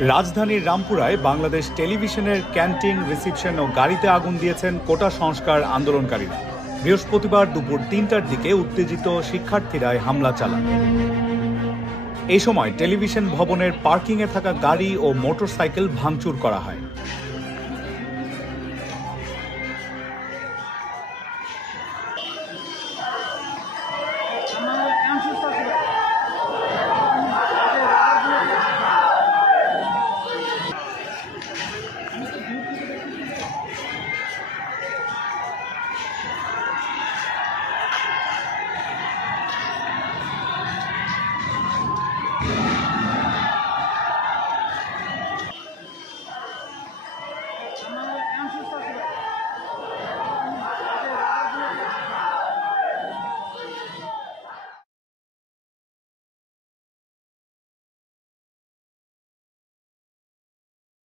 রাজধানীর রামপুরায় বাংলাদেশ টেলিভিশনের canteen, reception ও গাড়িতে আগুন দিয়েছেন কোটা সংস্কার আন্দোলনকারীরা। বৃহস্পতিবার দুপুর ৩টার দিকে উত্তেজিত শিক্ষার্থীরা হামলা চালান। এই সময় টেলিভিশন ভবনের পার্কিংয়ে থাকা গাড়ি ও মোটরসাইকেল ভাঙচুর করা হয়।